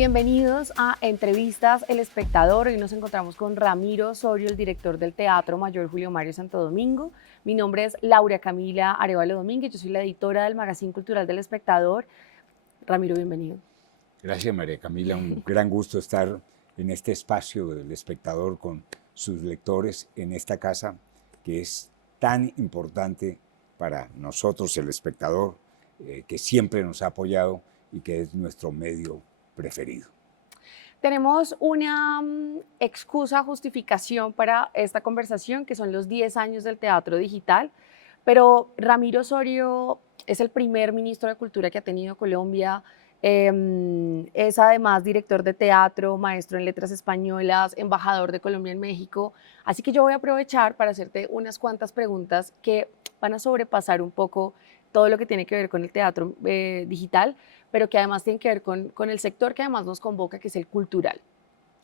Bienvenidos a Entrevistas El Espectador. Hoy nos encontramos con Ramiro Osorio, el director del Teatro Mayor Julio Mario Santo Domingo. Mi nombre es Laura Camila Arevalo Domínguez, yo soy la editora del Magazine Cultural del Espectador. Ramiro, bienvenido. Gracias, María Camila. Un gran gusto estar en este espacio del Espectador con sus lectores en esta casa que es tan importante para nosotros, el Espectador, que siempre nos ha apoyado y que es nuestro medio preferido. Tenemos una excusa, justificación para esta conversación, que son los 10 años del teatro digital, pero Ramiro Osorio es el primer ministro de Cultura que ha tenido Colombia, es además director de teatro, maestro en letras españolas, embajador de Colombia en México, así que yo voy a aprovechar para hacerte unas cuantas preguntas que van a sobrepasar un poco todo lo que tiene que ver con el teatro digital, pero que además tienen que ver con el sector que además nos convoca, que es el cultural.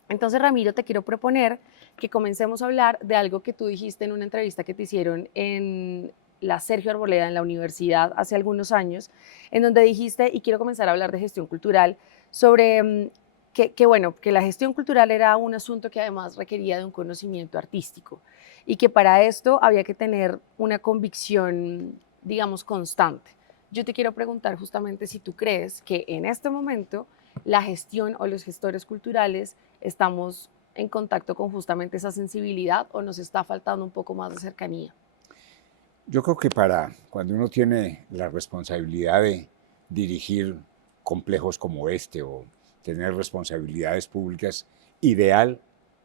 Entonces, Ramiro, te quiero proponer que comencemos a hablar de algo que tú dijiste en una entrevista que te hicieron en la Sergio Arboleda en la universidad hace algunos años, en donde dijiste, y quiero comenzar a hablar de gestión cultural, sobre que la gestión cultural era un asunto que además requería de un conocimiento artístico y que para esto había que tener una convicción, digamos, constante. Yo te quiero preguntar justamente si tú crees que en este momento la gestión o los gestores culturales estamos en contacto con justamente esa sensibilidad o nos está faltando un poco más de cercanía. Yo creo que para cuando uno tiene la responsabilidad de dirigir complejos como este o tener responsabilidades públicas, ideal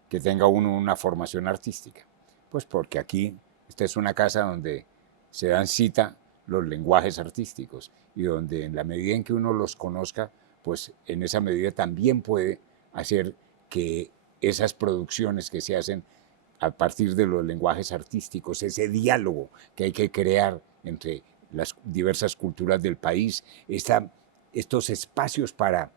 que tenga uno una formación artística. Pues porque aquí, esta es una casa donde se dan cita los lenguajes artísticos y donde en la medida en que uno los conozca, pues en esa medida también puede hacer que esas producciones que se hacen a partir de los lenguajes artísticos, ese diálogo que hay que crear entre las diversas culturas del país, estos espacios para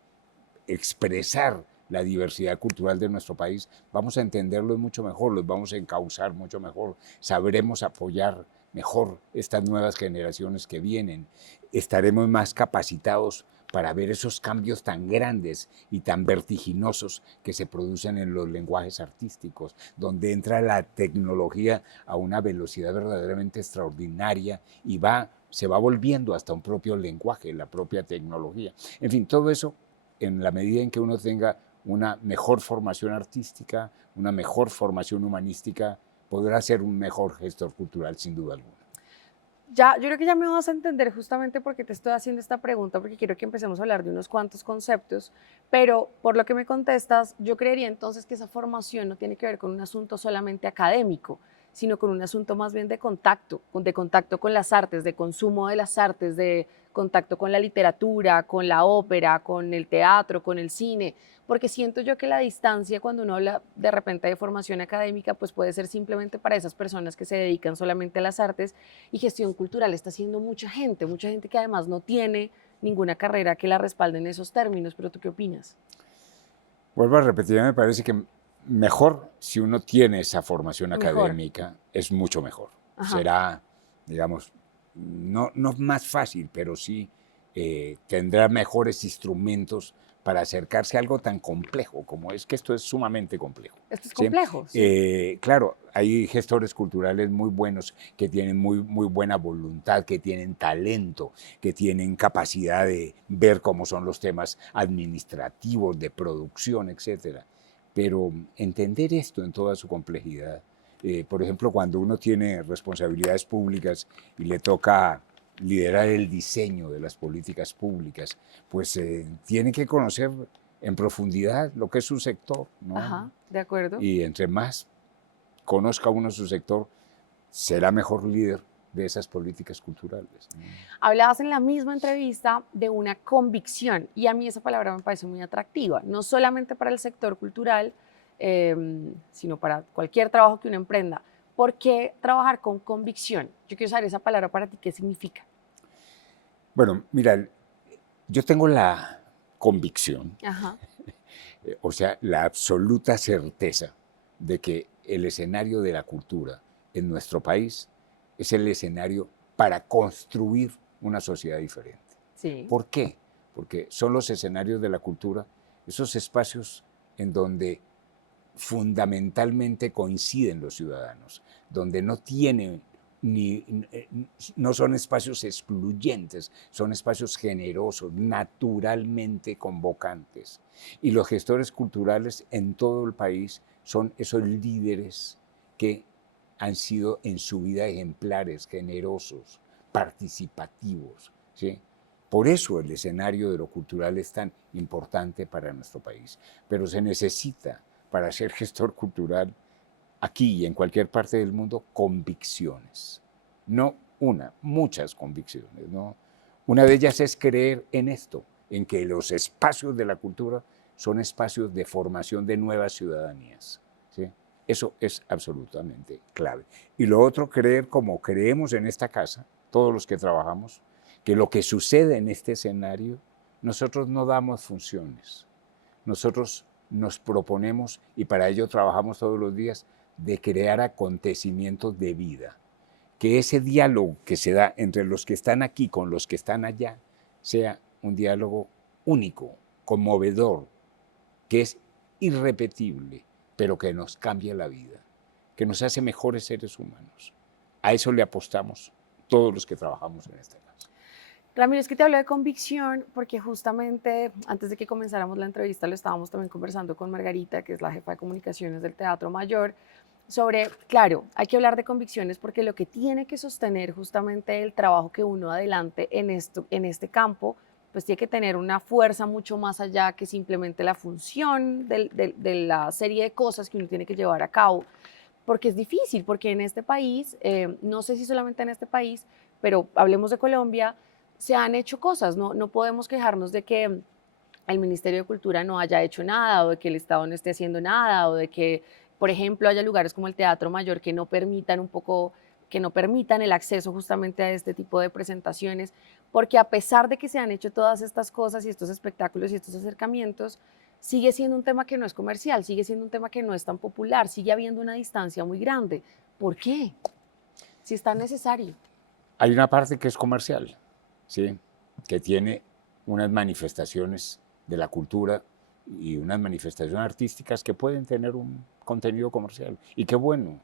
expresar la diversidad cultural de nuestro país, vamos a entenderlos mucho mejor, los vamos a encauzar mucho mejor, sabremos apoyar mejor estas nuevas generaciones que vienen, estaremos más capacitados para ver esos cambios tan grandes y tan vertiginosos que se producen en los lenguajes artísticos, donde entra la tecnología a una velocidad verdaderamente extraordinaria y se va volviendo hasta un propio lenguaje, la propia tecnología. En fin, todo eso en la medida en que uno tenga una mejor formación artística, una mejor formación humanística, podrá ser un mejor gestor cultural, sin duda alguna. Ya, yo creo que ya me vas a entender justamente por qué te estoy haciendo esta pregunta, porque quiero que empecemos a hablar de unos cuantos conceptos, pero por lo que me contestas, yo creería entonces que esa formación no tiene que ver con un asunto solamente académico, sino con un asunto más bien de contacto con las artes, de consumo de las artes, de contacto con la literatura, con la ópera, con el teatro, con el cine, porque siento yo que la distancia cuando uno habla de repente de formación académica, pues puede ser simplemente para esas personas que se dedican solamente a las artes, y gestión cultural está haciendo mucha gente que además no tiene ninguna carrera que la respalde en esos términos, pero ¿tú qué opinas? Vuelvo a repetir, me parece que mejor si uno tiene esa formación Mejor. académica, es mucho mejor. Ajá. Será, digamos, no más fácil, pero sí tendrá mejores instrumentos para acercarse a algo tan complejo como es que esto es sumamente complejo. Esto es ¿Sí? complejo, sí. Claro, hay gestores culturales muy buenos que tienen muy buena voluntad, que tienen talento, que tienen capacidad de ver cómo son los temas administrativos, de producción, etcétera. Pero entender esto en toda su complejidad, por ejemplo, cuando uno tiene responsabilidades públicas y le toca liderar el diseño de las políticas públicas, pues tiene que conocer en profundidad lo que es su sector, ¿no? Ajá, de acuerdo. Y entre más conozca uno su sector, será mejor líder de esas políticas culturales, ¿no? Hablabas en la misma entrevista de una convicción y a mí esa palabra me parece muy atractiva, no solamente para el sector cultural, sino para cualquier trabajo que uno emprenda. ¿Por qué trabajar con convicción? Yo quiero saber esa palabra para ti, ¿qué significa? Bueno, mira, yo tengo la convicción, Ajá. o sea, la absoluta certeza de que el escenario de la cultura en nuestro país es el escenario para construir una sociedad diferente. Sí. ¿Por qué? Porque son los escenarios de la cultura esos espacios en donde fundamentalmente coinciden los ciudadanos, donde no tienen no son espacios excluyentes, son espacios generosos, naturalmente convocantes. Y los gestores culturales en todo el país son esos líderes que han sido en su vida ejemplares, generosos, participativos, ¿sí? Por eso el escenario de lo cultural es tan importante para nuestro país. Pero se necesita, para ser gestor cultural, aquí y en cualquier parte del mundo, convicciones. No una, muchas convicciones, ¿no? Una de ellas es creer en esto, en que los espacios de la cultura son espacios de formación de nuevas ciudadanías, ¿sí? Eso es absolutamente clave. Y lo otro, creer como creemos en esta casa, todos los que trabajamos, que lo que sucede en este escenario, nosotros no damos funciones. Nosotros nos proponemos, y para ello trabajamos todos los días, de crear acontecimientos de vida. Que ese diálogo que se da entre los que están aquí con los que están allá sea un diálogo único, conmovedor, que es irrepetible, pero que nos cambia la vida, que nos hace mejores seres humanos. A eso le apostamos todos los que trabajamos en esta casa. Ramiro, es que te hablo de convicción porque justamente antes de que comenzáramos la entrevista lo estábamos también conversando con Margarita, que es la jefa de comunicaciones del Teatro Mayor, sobre, claro, hay que hablar de convicciones porque lo que tiene que sostener justamente el trabajo que uno adelante en este campo, pues tiene que tener una fuerza mucho más allá que simplemente la función de la serie de cosas que uno tiene que llevar a cabo, porque es difícil, porque en este país, no sé si solamente en este país, pero hablemos de Colombia, se han hecho cosas, no podemos quejarnos de que el Ministerio de Cultura no haya hecho nada o de que el Estado no esté haciendo nada o de que, por ejemplo, haya lugares como el Teatro Mayor que no permitan que no permitan el acceso justamente a este tipo de presentaciones, porque a pesar de que se han hecho todas estas cosas y estos espectáculos y estos acercamientos, sigue siendo un tema que no es comercial, sigue siendo un tema que no es tan popular, sigue habiendo una distancia muy grande. ¿Por qué? Si es tan necesario. Hay una parte que es comercial, ¿sí? Que tiene unas manifestaciones de la cultura y unas manifestaciones artísticas que pueden tener un contenido comercial. Y qué bueno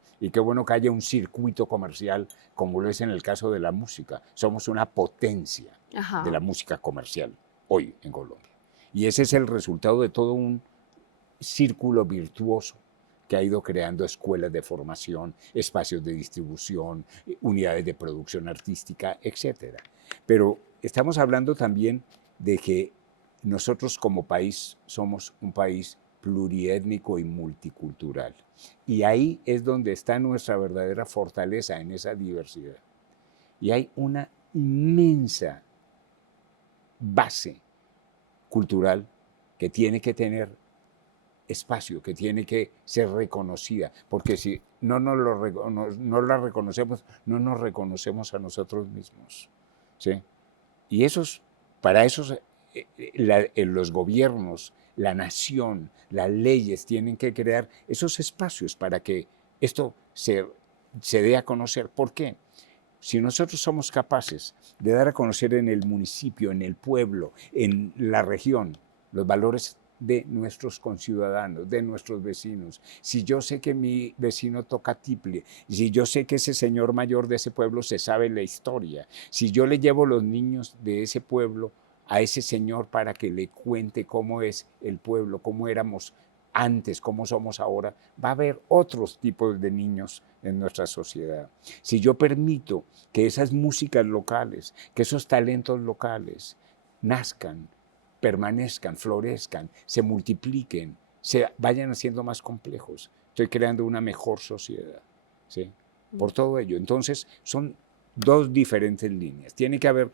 que haya un circuito comercial como lo es en el caso de la música. Somos una potencia de la música comercial hoy en Colombia. Y ese es el resultado de todo un círculo virtuoso que ha ido creando escuelas de formación, espacios de distribución, unidades de producción artística, etc. Pero estamos hablando también de que nosotros como país somos un país pluriétnico y multicultural. Y ahí es donde está nuestra verdadera fortaleza, en esa diversidad. Y hay una inmensa base cultural que tiene que tener espacio, que tiene que ser reconocida, porque si no la reconocemos, no nos reconocemos a nosotros mismos, ¿sí? Y para eso los gobiernos, la nación, las leyes tienen que crear esos espacios para que esto se dé a conocer. ¿Por qué? Si nosotros somos capaces de dar a conocer en el municipio, en el pueblo, en la región, los valores de nuestros conciudadanos, de nuestros vecinos. Si yo sé que mi vecino toca tiple, si yo sé que ese señor mayor de ese pueblo se sabe la historia, si yo le llevo los niños de ese pueblo a ese señor para que le cuente cómo es el pueblo, cómo éramos antes, cómo somos ahora, va a haber otros tipos de niños en nuestra sociedad. Si yo permito que esas músicas locales, que esos talentos locales nazcan, permanezcan, florezcan, se multipliquen, se vayan haciendo más complejos, estoy creando una mejor sociedad, ¿sí? Por todo ello. Entonces, son dos diferentes líneas. Tiene que haber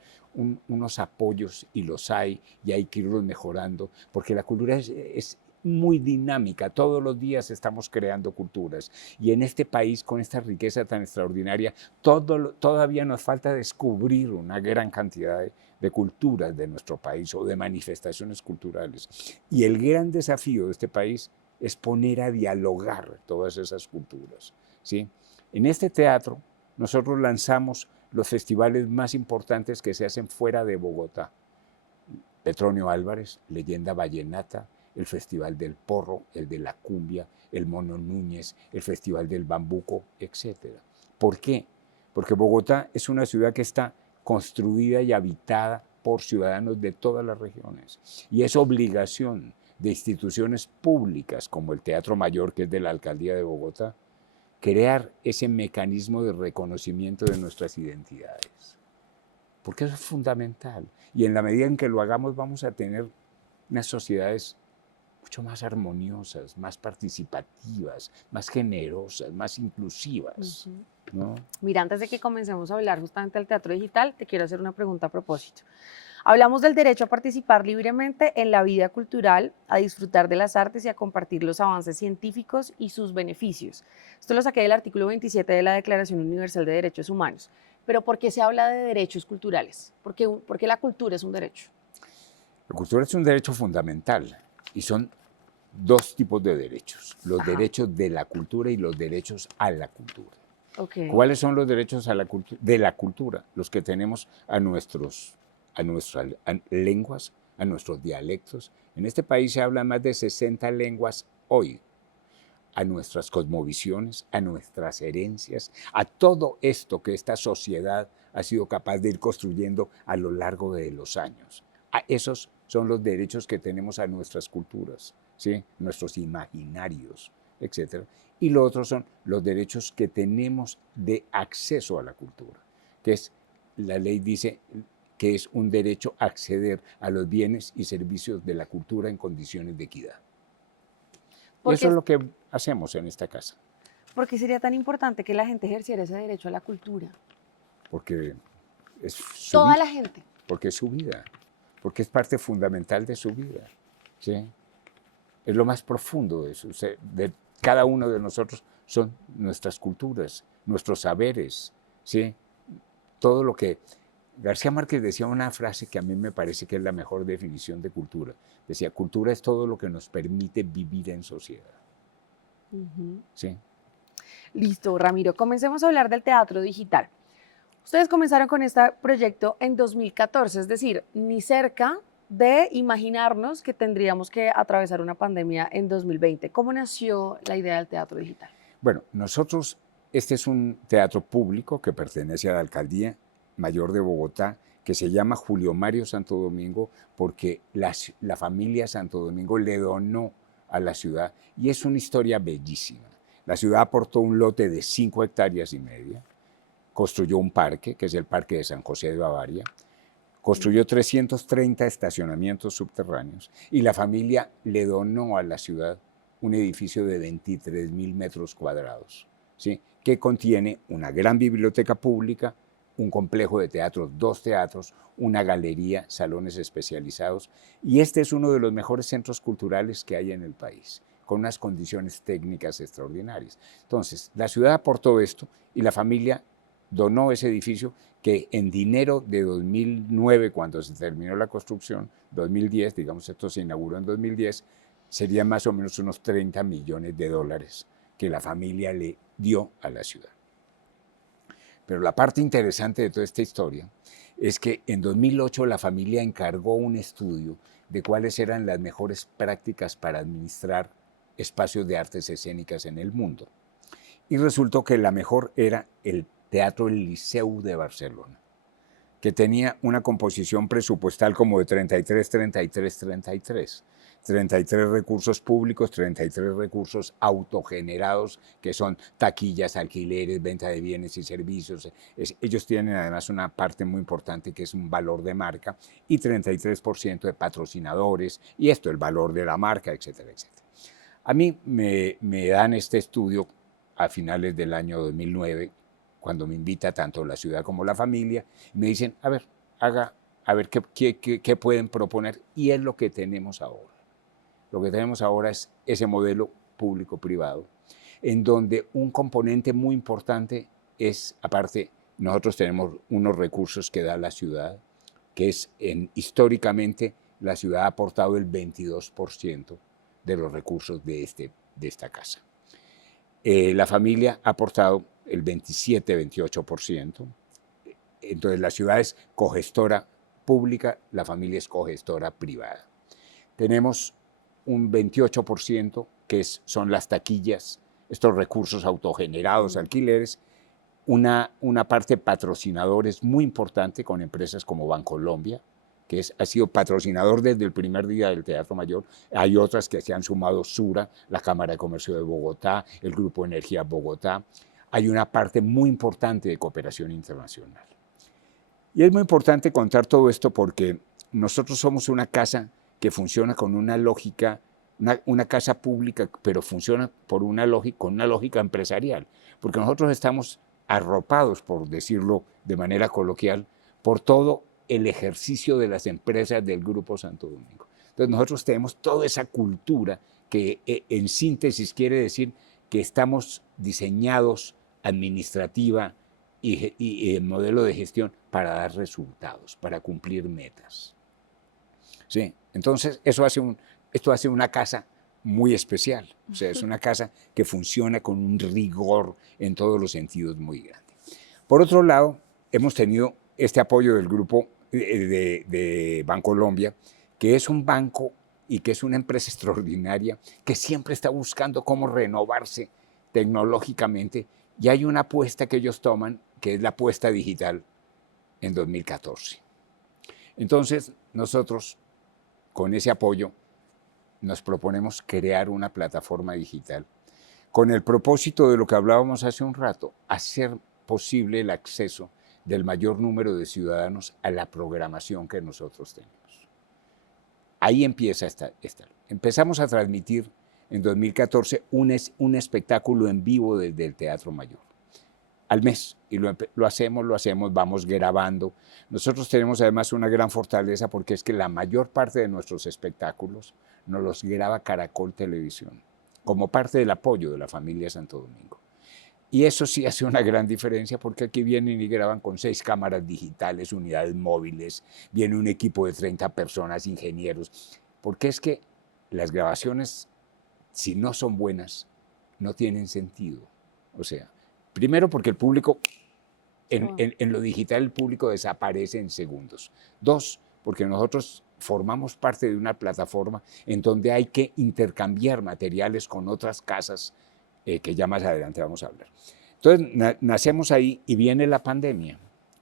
unos apoyos, y los hay, y hay que irlos mejorando, porque la cultura es muy dinámica. Todos los días estamos creando culturas. Y en este país, con esta riqueza tan extraordinaria, todavía nos falta descubrir una gran cantidad de culturas de nuestro país o de manifestaciones culturales. Y el gran desafío de este país es poner a dialogar todas esas culturas, ¿sí? En este teatro, nosotros lanzamos los festivales más importantes que se hacen fuera de Bogotá. Petronio Álvarez, Leyenda Vallenata, el Festival del Porro, el de la Cumbia, el Mono Núñez, el Festival del Bambuco, etc. ¿Por qué? Porque Bogotá es una ciudad que está construida y habitada por ciudadanos de todas las regiones. Y es obligación de instituciones públicas como el Teatro Mayor, que es de la Alcaldía de Bogotá, crear ese mecanismo de reconocimiento de nuestras identidades. Porque eso es fundamental. Y en la medida en que lo hagamos vamos a tener unas sociedades mucho más armoniosas, más participativas, más generosas, más inclusivas, ¿no? Mira, antes de que comencemos a hablar justamente del teatro digital, te quiero hacer una pregunta a propósito. Hablamos del derecho a participar libremente en la vida cultural, a disfrutar de las artes y a compartir los avances científicos y sus beneficios. Esto lo saqué del artículo 27 de la Declaración Universal de Derechos Humanos. Pero ¿por qué se habla de derechos culturales? ¿Por qué la cultura es un derecho? La cultura es un derecho fundamental y son dos tipos de derechos, los derechos de la cultura y los derechos a la cultura. Okay. ¿Cuáles son los derechos de la cultura? Los que tenemos a nuestras lenguas, a nuestros dialectos. En este país se hablan más de 60 lenguas hoy. A nuestras cosmovisiones, a nuestras herencias, a todo esto que esta sociedad ha sido capaz de ir construyendo a lo largo de los años. A esos son los derechos que tenemos a nuestras culturas, ¿sí? Nuestros imaginarios, etc. Y lo otro son los derechos que tenemos de acceso a la cultura, que es, la ley dice que es un derecho a acceder a los bienes y servicios de la cultura en condiciones de equidad. Y eso es lo que hacemos en esta casa. ¿Por qué sería tan importante que la gente ejerciera ese derecho a la cultura? Porque es su toda vida, la gente. Porque es su vida, porque es parte fundamental de su vida, ¿sí? Es lo más profundo de eso. De cada uno de nosotros son nuestras culturas, nuestros saberes, ¿sí? Todo lo que... García Márquez decía una frase que a mí me parece que es la mejor definición de cultura. Decía, cultura es todo lo que nos permite vivir en sociedad. ¿Sí? Listo, Ramiro. Comencemos a hablar del teatro digital. Ustedes comenzaron con este proyecto en 2014, es decir, ni cerca de imaginarnos que tendríamos que atravesar una pandemia en 2020. ¿Cómo nació la idea del teatro digital? Bueno, nosotros, este es un teatro público que pertenece a la Alcaldía Mayor de Bogotá, que se llama Julio Mario Santo Domingo, porque la familia Santo Domingo le donó a la ciudad, y es una historia bellísima. La ciudad aportó un lote de 5,5 hectáreas, construyó un parque, que es el Parque de San José de Bavaria, construyó 330 estacionamientos subterráneos, y la familia le donó a la ciudad un edificio de 23,000 metros cuadrados, ¿sí? Que contiene una gran biblioteca pública, un complejo de teatros, 2 teatros, una galería, salones especializados, y este es uno de los mejores centros culturales que hay en el país, con unas condiciones técnicas extraordinarias. Entonces, la ciudad aportó esto y la familia donó ese edificio que en dinero de 2009, cuando se terminó la construcción, 2010, digamos, esto se inauguró en 2010, serían más o menos unos 30 millones de dólares que la familia le dio a la ciudad. Pero la parte interesante de toda esta historia es que en 2008 la familia encargó un estudio de cuáles eran las mejores prácticas para administrar espacios de artes escénicas en el mundo. Y resultó que la mejor era el Teatro El Liceu de Barcelona, que tenía una composición presupuestal como de 33, 33, 33. 33 recursos públicos, 33 recursos autogenerados, que son taquillas, alquileres, venta de bienes y servicios. Ellos tienen además una parte muy importante que es un valor de marca, y 33% de patrocinadores, y esto, el valor de la marca, etcétera, etcétera. A mí me dan este estudio a finales del año 2009, cuando me invita tanto la ciudad como la familia, y me dicen, a ver qué pueden proponer, y es lo que tenemos ahora. Lo que tenemos ahora es ese modelo público-privado, en donde un componente muy importante es, aparte, nosotros tenemos unos recursos que da la ciudad, que es, históricamente, la ciudad ha aportado el 22% de los recursos de esta casa. La familia ha aportado el 27-28%. Entonces, la ciudad es cogestora pública, la familia es cogestora privada. Tenemos un 28%, que son las taquillas, estos recursos autogenerados, alquileres, una parte patrocinadores muy importante con empresas como Bancolombia, que ha sido patrocinador desde el primer día del Teatro Mayor. Hay otras que se han sumado, Sura, la Cámara de Comercio de Bogotá, el Grupo Energía Bogotá. Hay una parte muy importante de cooperación internacional. Y es muy importante contar todo esto porque nosotros somos una casa que funciona con una lógica, una casa pública, pero funciona con una lógica empresarial, porque nosotros estamos arropados, por decirlo de manera coloquial, por todo el ejercicio de las empresas del Grupo Santo Domingo. Entonces nosotros tenemos toda esa cultura que en síntesis quiere decir que estamos diseñados administrativa y modelo de gestión para dar resultados, para cumplir metas. ¿Sí? Entonces esto hace una casa muy especial, o sea, es una casa que funciona con un rigor en todos los sentidos muy grande. Por otro lado, hemos tenido este apoyo del grupo de Bancolombia, que es un banco y que es una empresa extraordinaria que siempre está buscando cómo renovarse tecnológicamente, y hay una apuesta que ellos toman, que es la apuesta digital en 2014. Entonces, nosotros, con ese apoyo, nos proponemos crear una plataforma digital con el propósito de lo que hablábamos hace un rato, hacer posible el acceso del mayor número de ciudadanos a la programación que nosotros tenemos. Ahí empieza Empezamos a transmitir en 2014 un espectáculo en vivo desde el Teatro Mayor, al mes, y lo hacemos, vamos grabando. Nosotros tenemos además una gran fortaleza porque es que la mayor parte de nuestros espectáculos nos los graba Caracol Televisión, como parte del apoyo de la familia Santo Domingo. Y eso sí hace una gran diferencia porque aquí vienen y graban con 6 cámaras digitales, unidades móviles, viene un equipo de 30 personas, ingenieros, porque es que las grabaciones, si no son buenas, no tienen sentido. O sea, primero porque el público, en lo digital el público desaparece en segundos. 2, porque nosotros formamos parte de una plataforma en donde hay que intercambiar materiales con otras casas que ya más adelante vamos a hablar. Entonces, nacemos ahí y viene la pandemia.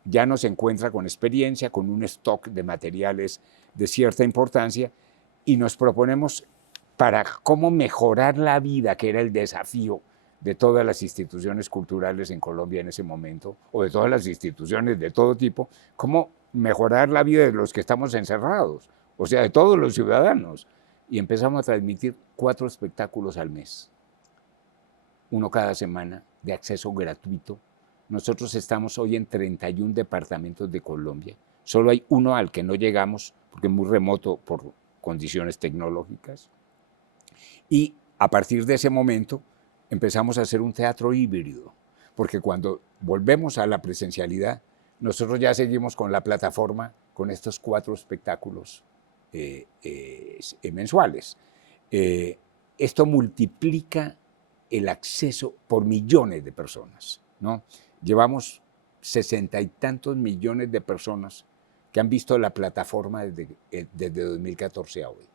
Ya nos encuentra con experiencia, con un stock de materiales de cierta importancia y nos proponemos para cómo mejorar la vida, que era el desafío de todas las instituciones culturales en Colombia en ese momento, o de todas las instituciones de todo tipo, cómo mejorar la vida de los que estamos encerrados, o sea, de todos los ciudadanos. Y empezamos a transmitir 4 espectáculos al mes, uno cada semana, de acceso gratuito. Nosotros estamos hoy en 31 departamentos de Colombia. Solo hay uno al que no llegamos, porque es muy remoto por condiciones tecnológicas. Y a partir de ese momento empezamos a hacer un teatro híbrido, porque cuando volvemos a la presencialidad, nosotros ya seguimos con la plataforma, con estos 4 espectáculos mensuales. Esto multiplica el acceso por millones de personas, ¿no? Llevamos 60 y tantos millones de personas que han visto la plataforma desde 2014 a hoy,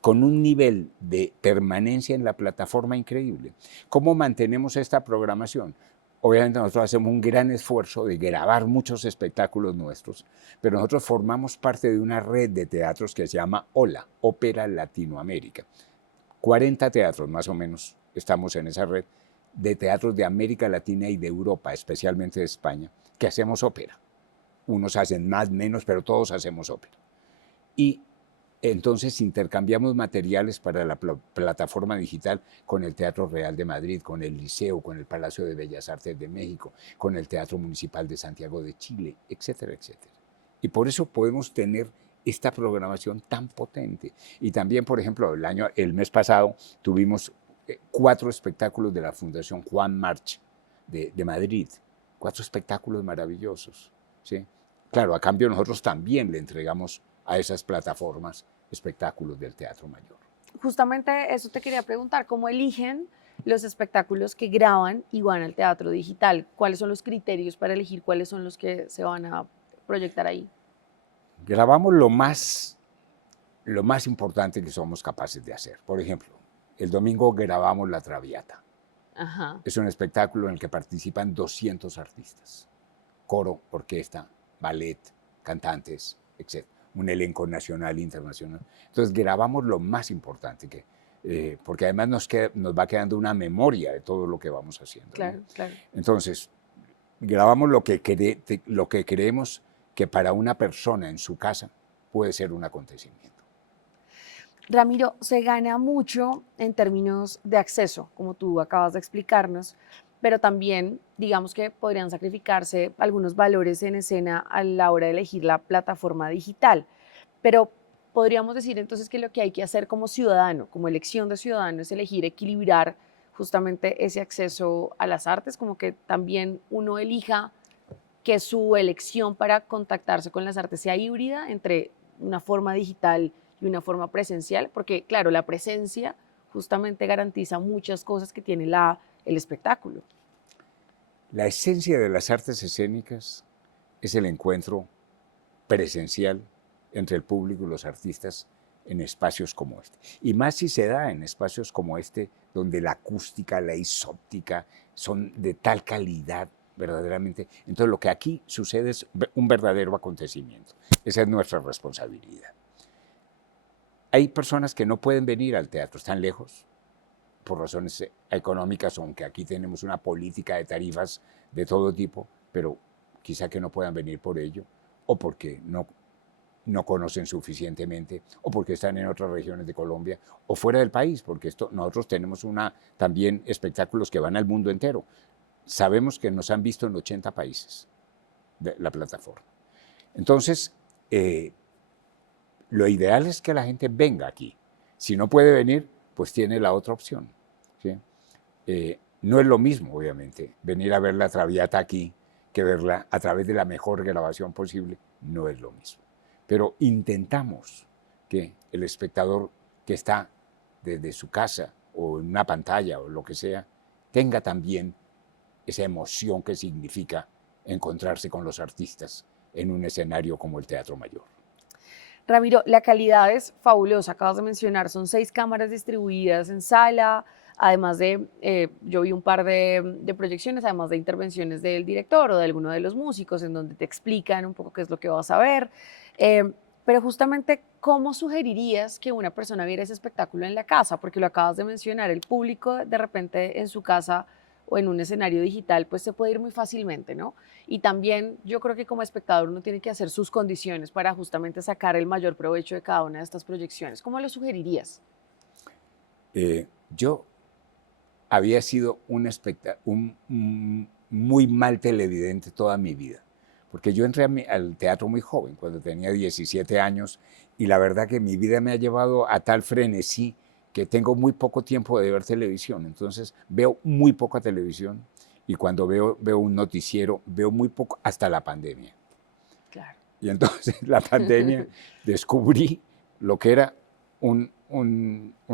con un nivel de permanencia en la plataforma increíble. ¿Cómo mantenemos esta programación? Obviamente nosotros hacemos un gran esfuerzo de grabar muchos espectáculos nuestros, pero nosotros formamos parte de una red de teatros que se llama OLA, Ópera Latinoamérica. 40 teatros más o menos estamos en esa red de teatros de América Latina y de Europa, especialmente de España, que hacemos ópera. Unos hacen más, menos, pero todos hacemos ópera. Y entonces intercambiamos materiales para la plataforma digital con el Teatro Real de Madrid, con el Liceo, con el Palacio de Bellas Artes de México, con el Teatro Municipal de Santiago de Chile, etcétera, etcétera. Y por eso podemos tener esta programación tan potente. Y también, por ejemplo, el mes pasado tuvimos 4 espectáculos de la Fundación Juan March de Madrid, 4 espectáculos maravillosos, ¿sí? Claro, a cambio nosotros también le entregamos a esas plataformas espectáculos del Teatro Mayor. Justamente eso te quería preguntar, ¿cómo eligen los espectáculos que graban y van al teatro digital? ¿Cuáles son los criterios para elegir cuáles son los que se van a proyectar ahí? Grabamos lo más lo más importante que somos capaces de hacer. Por ejemplo, el domingo grabamos La Traviata. Ajá. Es un espectáculo en el que participan 200 artistas. Coro, orquesta, ballet, cantantes, etc. Un elenco nacional e internacional. Entonces grabamos lo más importante, porque además nos va quedando una memoria de todo lo que vamos haciendo, Claro, ¿no? claro. Entonces, grabamos lo que creemos que para una persona en su casa puede ser un acontecimiento. Ramiro, se gana mucho en términos de acceso, como tú acabas de explicarnos, pero también digamos que podrían sacrificarse algunos valores en escena a la hora de elegir la plataforma digital. Pero podríamos decir entonces que lo que hay que hacer como ciudadano, como elección de ciudadano, es elegir equilibrar justamente ese acceso a las artes, como que también uno elija que su elección para contactarse con las artes sea híbrida entre una forma digital y una forma presencial, porque claro, la presencia justamente garantiza muchas cosas que tiene el espectáculo. La esencia de las artes escénicas es el encuentro presencial entre el público y los artistas en espacios como este. Y más si se da en espacios como este, donde la acústica, la isóptica son de tal calidad verdaderamente. Entonces lo que aquí sucede es un verdadero acontecimiento. Esa es nuestra responsabilidad. Hay personas que no pueden venir al teatro, están lejos, por razones económicas, aunque aquí tenemos una política de tarifas de todo tipo, pero quizá que no puedan venir por ello, o porque no conocen suficientemente, o porque están en otras regiones de Colombia, o fuera del país, porque nosotros tenemos también espectáculos que van al mundo entero. Sabemos que nos han visto en 80 países de la plataforma. Entonces, lo ideal es que la gente venga aquí. Si no puede venir, pues tiene la otra opción, ¿sí? No es lo mismo, obviamente, venir a ver La Traviata aquí que verla a través de la mejor grabación posible. No es lo mismo. Pero intentamos que el espectador que está desde su casa o en una pantalla o lo que sea, tenga también esa emoción que significa encontrarse con los artistas en un escenario como el Teatro Mayor. Ramiro, la calidad es fabulosa, acabas de mencionar, son 6 cámaras distribuidas en sala, además yo vi un par de proyecciones, además de intervenciones del director o de alguno de los músicos en donde te explican un poco qué es lo que vas a ver. Eh, pero justamente, ¿cómo sugerirías que una persona viera ese espectáculo en la casa? Porque lo acabas de mencionar, el público de repente en su casa o en un escenario digital, pues se puede ir muy fácilmente, ¿no? Y también yo creo que como espectador uno tiene que hacer sus condiciones para justamente sacar el mayor provecho de cada una de estas proyecciones. ¿Cómo lo sugerirías? Yo había sido muy mal televidente toda mi vida, porque yo entré al teatro muy joven, cuando tenía 17 años, y la verdad que mi vida me ha llevado a tal frenesí que tengo muy poco tiempo de ver televisión, entonces veo muy poca televisión, y cuando veo un noticiero, veo muy poco, hasta la pandemia. Claro. Y entonces la pandemia descubrí lo que era un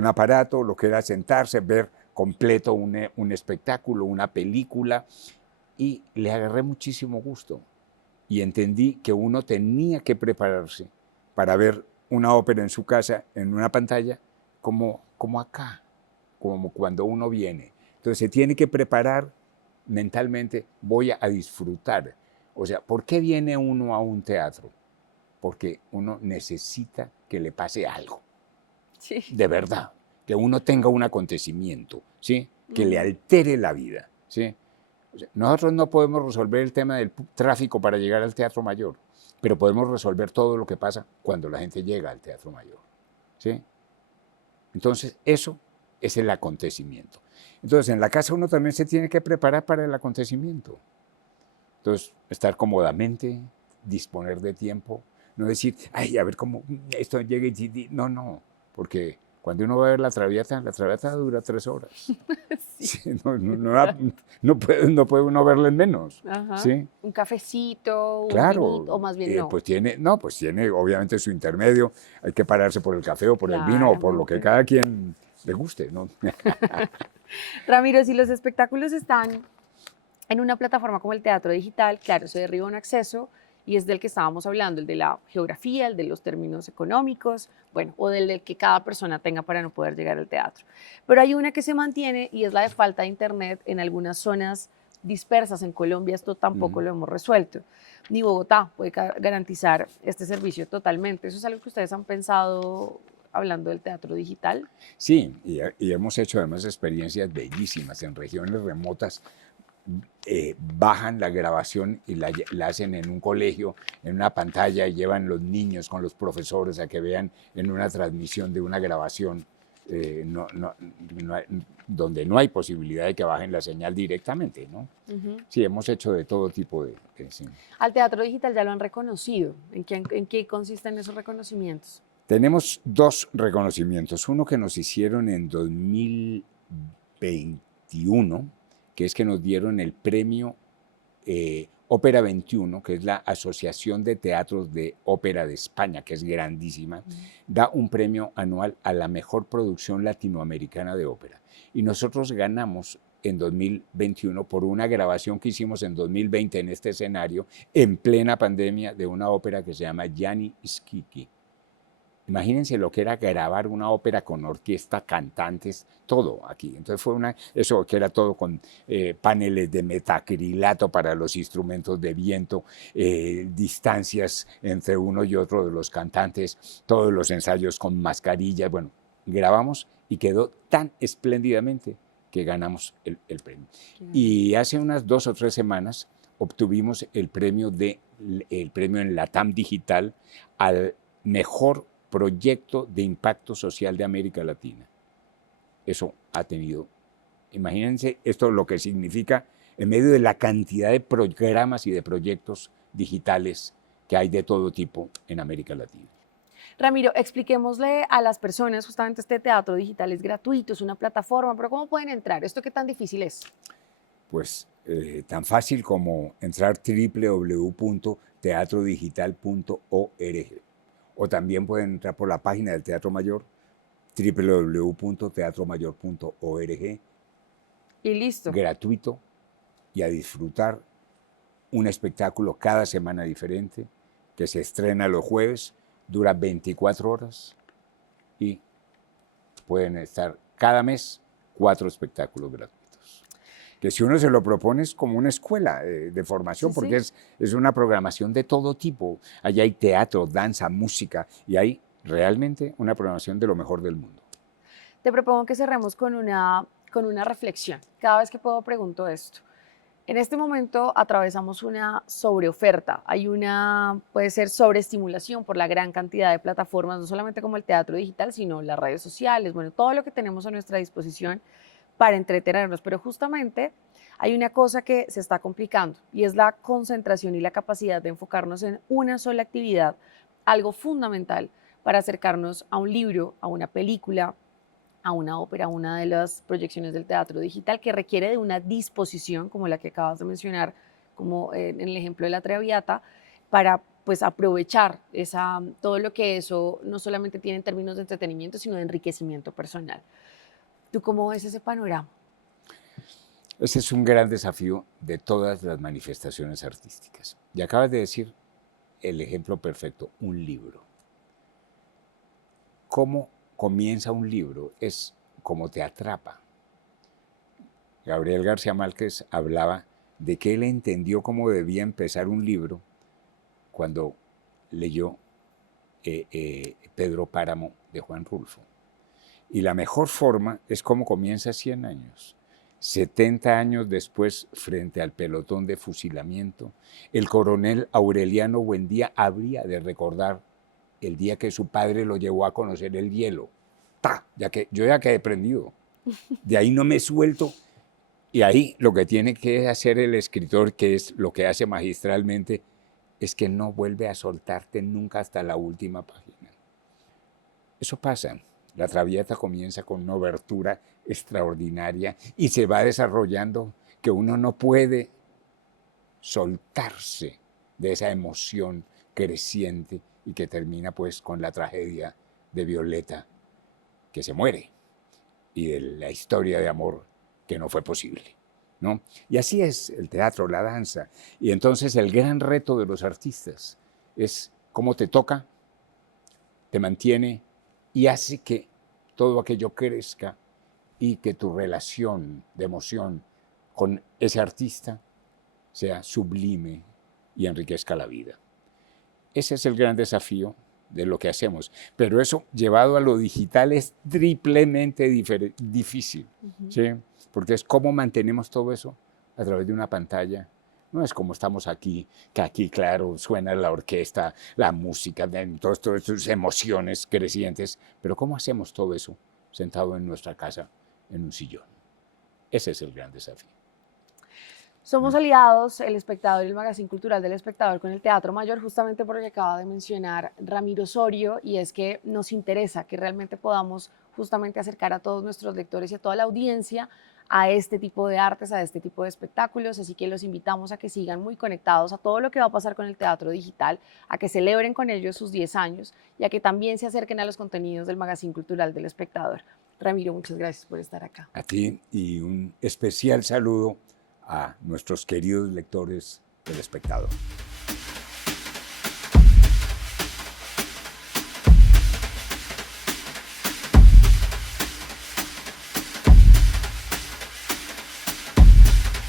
aparato, lo que era sentarse, ver completo un espectáculo, una película, y le agarré muchísimo gusto. Y entendí que uno tenía que prepararse para ver una ópera en su casa, en una pantalla, como acá, como cuando uno viene. Entonces se tiene que preparar mentalmente, voy a disfrutar. O sea, ¿por qué viene uno a un teatro? Porque uno necesita que le pase algo, Sí. de verdad, que uno tenga un acontecimiento, ¿sí? Que le altere la vida, ¿sí? O sea, nosotros no podemos resolver el tema del tráfico para llegar al Teatro Mayor, pero podemos resolver todo lo que pasa cuando la gente llega al Teatro Mayor, ¿sí? Entonces, eso es el acontecimiento. Entonces, en la casa uno también se tiene que preparar para el acontecimiento. Entonces, estar cómodamente, disponer de tiempo, no decir, ay, a ver cómo esto llega y... No, porque cuando uno va a ver la Traviata dura 3 horas. Sí. Sí, no puede uno verla en menos. Ajá. ¿Sí? Un cafecito, un Claro, vinito, o más bien no. pues tiene obviamente su intermedio, hay que pararse por el café o por el vino o por lo que Claramente. cada quien le guste, ¿no? Ramiro, si los espectáculos están en una plataforma como el teatro digital, claro, se derriba un acceso y es del que estábamos hablando, el de la geografía, el de los términos económicos, bueno, o del que cada persona tenga para no poder llegar al teatro. Pero hay una que se mantiene y es la de falta de internet en algunas zonas dispersas. En Colombia esto tampoco lo hemos resuelto. Ni Bogotá puede garantizar este servicio totalmente. ¿Eso es algo que ustedes han pensado hablando del teatro digital? Sí, y hemos hecho además experiencias bellísimas en regiones remotas. Bajan la grabación y la hacen en un colegio, en una pantalla, y llevan los niños con los profesores a que vean en una transmisión de una grabación donde no hay posibilidad de que bajen la señal directamente, ¿no? Sí, hemos hecho de todo tipo de sí. Al teatro digital ya lo han reconocido. ¿En qué consisten esos reconocimientos? Tenemos dos reconocimientos. Uno que nos hicieron en 2021, que es que nos dieron el premio Ópera 21, que es la Asociación de Teatros de Ópera de España, que es grandísima, da un premio anual a la mejor producción latinoamericana de ópera. Y nosotros ganamos en 2021 por una grabación que hicimos en 2020 en este escenario, en plena pandemia, de una ópera que se llama Gianni Schicchi. Imagínense lo que era grabar una ópera con orquesta, cantantes, todo aquí. Entonces fue eso que era todo con paneles de metacrilato para los instrumentos de viento, distancias entre uno y otro de los cantantes, todos los ensayos con mascarillas. Bueno, grabamos y quedó tan espléndidamente que ganamos el premio. Y hace unas 2 o 3 semanas obtuvimos el premio en Latam Digital al mejor proyecto de impacto social de América Latina. Eso ha tenido, imagínense esto lo que significa en medio de la cantidad de programas y de proyectos digitales que hay de todo tipo en América Latina. Ramiro, expliquémosle a las personas, justamente este teatro digital es gratuito, es una plataforma, pero ¿cómo pueden entrar? ¿Esto qué tan difícil es? Pues tan fácil como entrar www.teatrodigital.org. O también pueden entrar por la página del Teatro Mayor, www.teatromayor.org. Y listo. Gratuito, y a disfrutar un espectáculo cada semana diferente, que se estrena los jueves, dura 24 horas y pueden estar cada mes 4 espectáculos gratuitos. Que si uno se lo propone es como una escuela de formación, Sí, porque sí. es una programación de todo tipo. Allí hay teatro, danza, música, y hay realmente una programación de lo mejor del mundo. Te propongo que cerremos con una reflexión. Cada vez que puedo pregunto esto. En este momento atravesamos una sobreoferta, puede ser sobreestimulación por la gran cantidad de plataformas, no solamente como el teatro digital, sino las redes sociales, bueno, todo lo que tenemos a nuestra disposición para entretenernos, pero justamente hay una cosa que se está complicando y es la concentración y la capacidad de enfocarnos en una sola actividad, algo fundamental para acercarnos a un libro, a una película, a una ópera, a una de las proyecciones del teatro digital que requiere de una disposición, como la que acabas de mencionar, como en el ejemplo de la Traviata, para pues aprovechar todo lo que eso no solamente tiene en términos de entretenimiento, sino de enriquecimiento personal. ¿Tú cómo ves ese panorama? Ese es un gran desafío de todas las manifestaciones artísticas. Y acabas de decir el ejemplo perfecto, un libro. ¿Cómo comienza un libro? Es como te atrapa. Gabriel García Márquez hablaba de que él entendió cómo debía empezar un libro cuando leyó Pedro Páramo de Juan Rulfo. Y la mejor forma es cómo comienza 100 años. 70 años después, frente al pelotón de fusilamiento, el coronel Aureliano Buendía habría de recordar el día que su padre lo llevó a conocer el hielo. Yo ya quedé prendido. De ahí no me suelto. Y ahí lo que tiene que hacer el escritor, que es lo que hace magistralmente, es que no vuelve a soltarte nunca hasta la última página. Eso pasa. La Traviata comienza con una obertura extraordinaria y se va desarrollando que uno no puede soltarse de esa emoción creciente y que termina pues con la tragedia de Violeta, que se muere, y de la historia de amor que no fue posible. ¿no? Y así es el teatro, la danza. Y entonces el gran reto de los artistas es cómo te toca, te mantiene y hace que todo aquello crezca y que tu relación de emoción con ese artista sea sublime y enriquezca la vida. Ese es el gran desafío de lo que hacemos. Pero eso llevado a lo digital es triplemente difícil, ¿sí? Porque es cómo mantenemos todo eso a través de una pantalla. No es como estamos aquí, que aquí, claro, suena la orquesta, la música, todas esas emociones crecientes, pero ¿cómo hacemos todo eso sentado en nuestra casa, en un sillón? Ese es el gran desafío. Somos aliados, El Espectador y el Magazine Cultural del Espectador, con el Teatro Mayor, justamente por lo que acaba de mencionar Ramiro Osorio, y es que nos interesa que realmente podamos justamente acercar a todos nuestros lectores y a toda la audiencia a este tipo de artes, a este tipo de espectáculos, así que los invitamos a que sigan muy conectados a todo lo que va a pasar con el teatro digital, a que celebren con ellos sus 10 años y a que también se acerquen a los contenidos del Magazine Cultural del Espectador. Ramiro, muchas gracias por estar acá. A ti y un especial saludo a nuestros queridos lectores del Espectador.